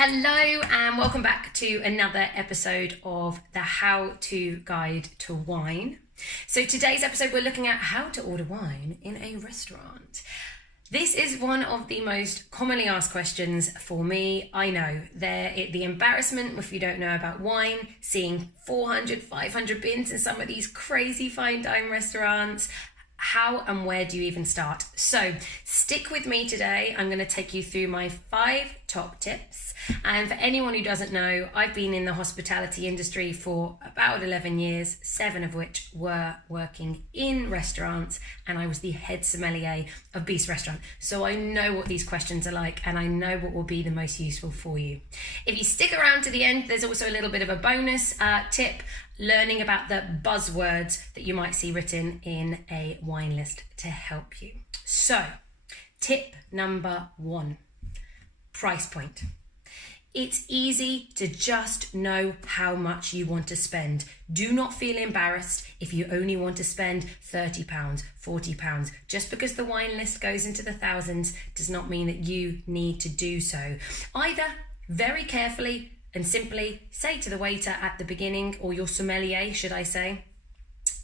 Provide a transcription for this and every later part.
Hello and welcome back to another episode of the How-To Guide to Wine. So today's episode we're looking at how to order wine in a restaurant. This is one of the most commonly asked questions for me. I know, the embarrassment if you don't know about wine, seeing 400, 500 bins in some of these crazy fine dine restaurants. How and where do you even start? So stick with me today. I'm going to take you through my 5 top tips. And for anyone who doesn't know, I've been in the hospitality industry for about 11 years, 7 of which were working in restaurants, and I was the head sommelier of Beast Restaurant. So I know what these questions are like, and I know what will be the most useful for you. If you stick around to the end, there's also a little bit of a bonus tip, learning about the buzzwords that you might see written in a wine list to help you. So, tip number 1, price point. It's easy to just know how much you want to spend. Do not feel embarrassed if you only want to spend £30, £40. Just because the wine list goes into the thousands does not mean that you need to do so. Either very carefully and simply say to the waiter at the beginning, or your sommelier, should I say,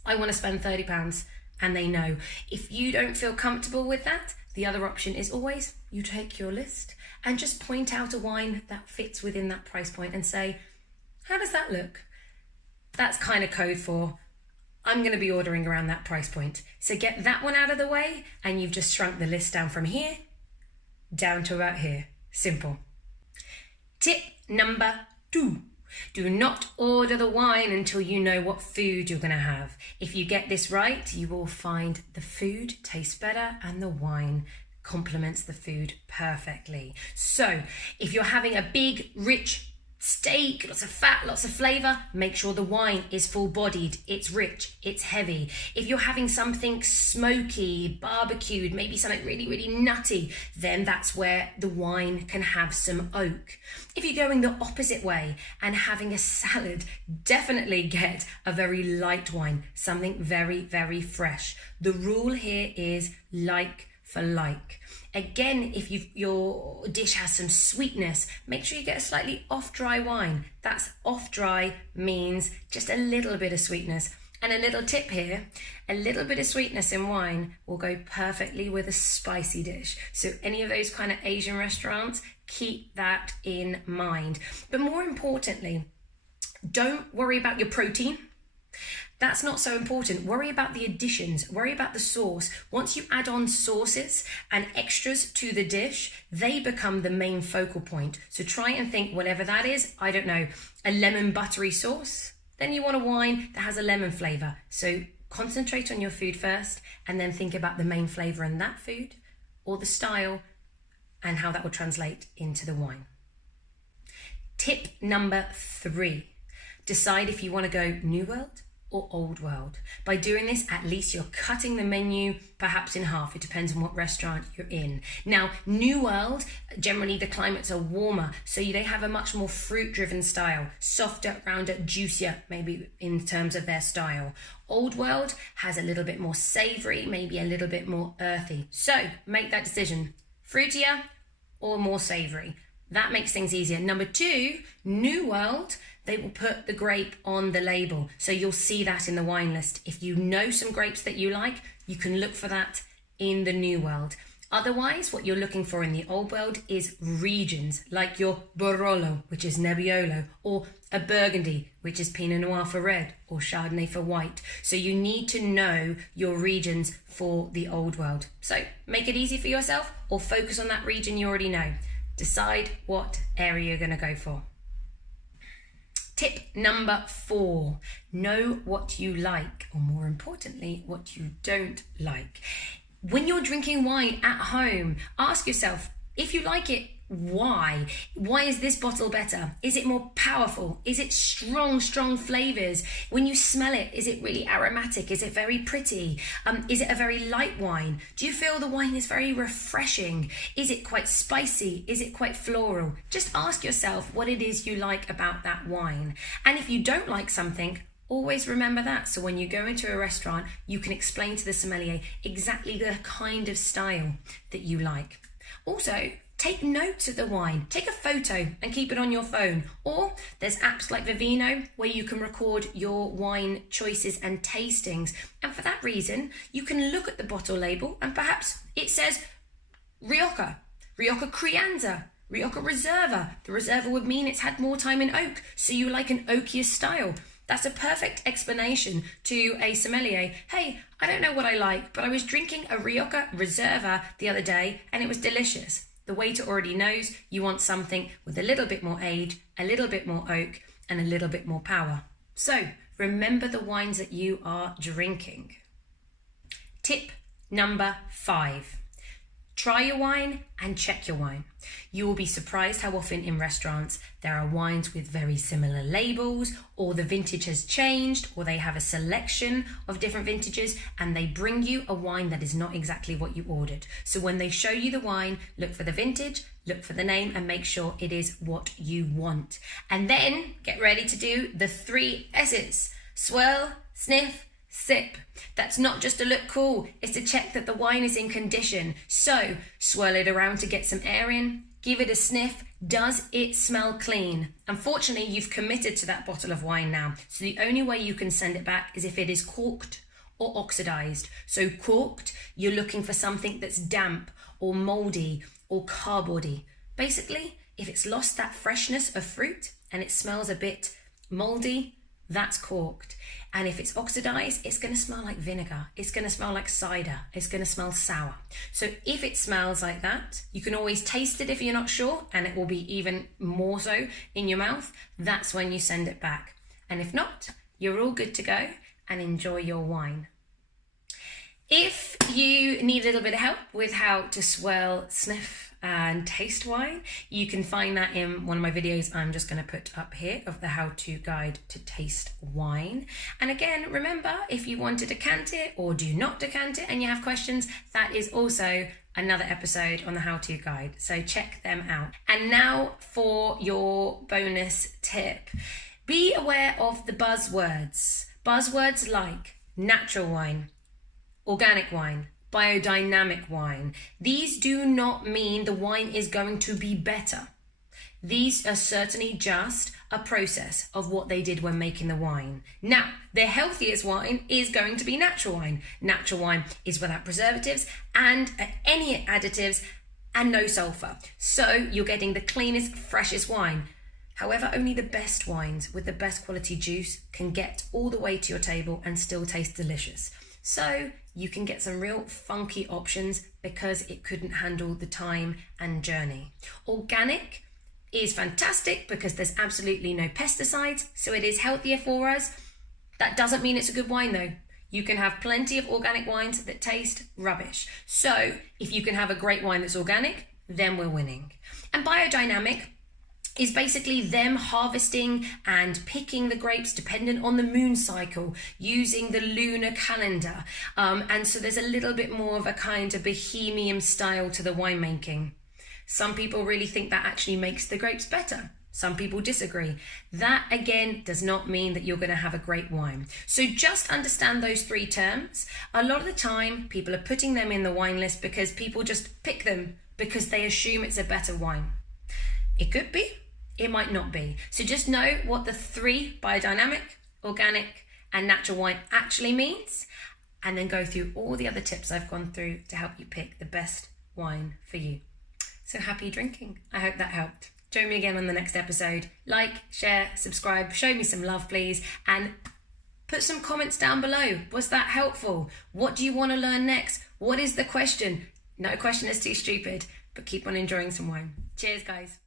I want to spend £30, and they know. If you don't feel comfortable with that, the other option is always you take your list and just point out a wine that fits within that price point and say, how does that look? That's kind of code for, I'm going to be ordering around that price point. So get that one out of the way and you've just shrunk the list down from here down to about here. Simple. Tip number 2. Do not order the wine until you know what food you're going to have. If you get this right, you will find the food tastes better and the wine complements the food perfectly. So if you're having a big, rich steak, lots of fat, lots of flavour, make sure the wine is full-bodied, it's rich, it's heavy. If you're having something smoky, barbecued, maybe something really, really nutty, then that's where the wine can have some oak. If you're going the opposite way and having a salad, definitely get a very light wine, something very, very fresh. The rule here is like for like. Again, if your dish has some sweetness, make sure you get a slightly off-dry wine. That's off-dry means just a little bit of sweetness. And a little tip here, a little bit of sweetness in wine will go perfectly with a spicy dish. So any of those kind of Asian restaurants, keep that in mind. But more importantly, don't worry about your protein. That's not so important. Worry about the additions, worry about the sauce. Once you add on sauces and extras to the dish, they become the main focal point. So try and think, whatever that is, I don't know, a lemon buttery sauce, then you want a wine that has a lemon flavour. So concentrate on your food first and then think about the main flavour in that food or the style and how that will translate into the wine. Tip number 3, decide if you want to go New World or Old World. By doing this, at least you're cutting the menu perhaps in half. It depends on what restaurant you're in. Now, New World, generally the climates are warmer, so they have a much more fruit-driven style, softer, rounder, juicier, maybe in terms of their style. Old World has a little bit more savoury, maybe a little bit more earthy. So make that decision, fruitier or more savoury. That makes things easier. Number 2, New World, they will put the grape on the label. So you'll see that in the wine list. If you know some grapes that you like, you can look for that in the New World. Otherwise, what you're looking for in the Old World is regions, like your Barolo, which is Nebbiolo, or a Burgundy, which is Pinot Noir for red, or Chardonnay for white. So you need to know your regions for the Old World. So make it easy for yourself or focus on that region you already know. Decide what area you're going to go for. Tip number 4, know what you like, or more importantly, what you don't like. When you're drinking wine at home, ask yourself, if you like it, why? Why is this bottle better? Is it more powerful? Is it strong flavours? When you smell it, is it really aromatic? Is it very pretty? Is it a very light wine? Do you feel the wine is very refreshing? Is it quite spicy? Is it quite floral? Just ask yourself what it is you like about that wine. And if you don't like something, always remember that. So when you go into a restaurant, you can explain to the sommelier exactly the kind of style that you like. Also, take notes of the wine, take a photo and keep it on your phone. Or there's apps like Vivino where you can record your wine choices and tastings. And for that reason, you can look at the bottle label and perhaps it says Rioja Crianza, Rioja Reserva. The Reserva would mean it's had more time in oak, so you like an oakier style. That's a perfect explanation to a sommelier. Hey, I don't know what I like, but I was drinking a Rioja Reserva the other day and it was delicious. The waiter already knows you want something with a little bit more age, a little bit more oak, and a little bit more power. So remember the wines that you are drinking. Tip number 5. Try your wine and check your wine. You will be surprised how often in restaurants there are wines with very similar labels, or the vintage has changed, or they have a selection of different vintages and they bring you a wine that is not exactly what you ordered. So when they show you the wine, look for the vintage, look for the name, and make sure it is what you want. And then get ready to do the 3 S's. Swirl, sniff, sip. That's not just to look cool, it's to check that the wine is in condition. So swirl it around to get some air in, give it a sniff. Does it smell clean? Unfortunately, you've committed to that bottle of wine now. So the only way you can send it back is if it is corked or oxidized. So corked, you're looking for something that's damp or moldy or cardboardy. Basically, if it's lost that freshness of fruit and it smells a bit moldy, that's corked. And if it's oxidized, it's going to smell like vinegar. It's going to smell like cider. It's going to smell sour. So if it smells like that, you can always taste it if you're not sure, and it will be even more so in your mouth. That's when you send it back. And if not, you're all good to go and enjoy your wine. If you need a little bit of help with how to swirl, sniff, and taste wine, you can find that in one of my videos I'm just going to put up here of the how-to guide to taste wine. And again, remember, if you want to decant it or do not decant it and you have questions, that is also another episode on the how-to guide. So check them out. And now for your bonus tip. Be aware of the buzzwords. Buzzwords like natural wine, organic wine, biodynamic wine. These do not mean the wine is going to be better. These are certainly just a process of what they did when making the wine. Now, the healthiest wine is going to be natural wine. Natural wine is without preservatives and any additives and no sulfur. So you're getting the cleanest, freshest wine. However, only the best wines with the best quality juice can get all the way to your table and still taste delicious. So you can get some real funky options because it couldn't handle the time and journey. Organic is fantastic because there's absolutely no pesticides, so it is healthier for us. That doesn't mean it's a good wine though. You can have plenty of organic wines that taste rubbish. So if you can have a great wine that's organic, then we're winning. And biodynamic is basically them harvesting and picking the grapes dependent on the moon cycle, using the lunar calendar. And so there's a little bit more of a kind of bohemian style to the winemaking. Some people really think that actually makes the grapes better. Some people disagree. That again does not mean that you're going to have a great wine. So just understand those 3 terms. A lot of the time people are putting them in the wine list because people just pick them because they assume it's a better wine. It could be. It might not be. So just know what the 3 biodynamic, organic, and natural wine actually means, and then go through all the other tips I've gone through to help you pick the best wine for you. So happy drinking. I hope that helped. Join me again on the next episode. Like, share, subscribe, show me some love, please, and put some comments down below. Was that helpful? What do you want to learn next? What is the question? No question is too stupid, but keep on enjoying some wine. Cheers, guys.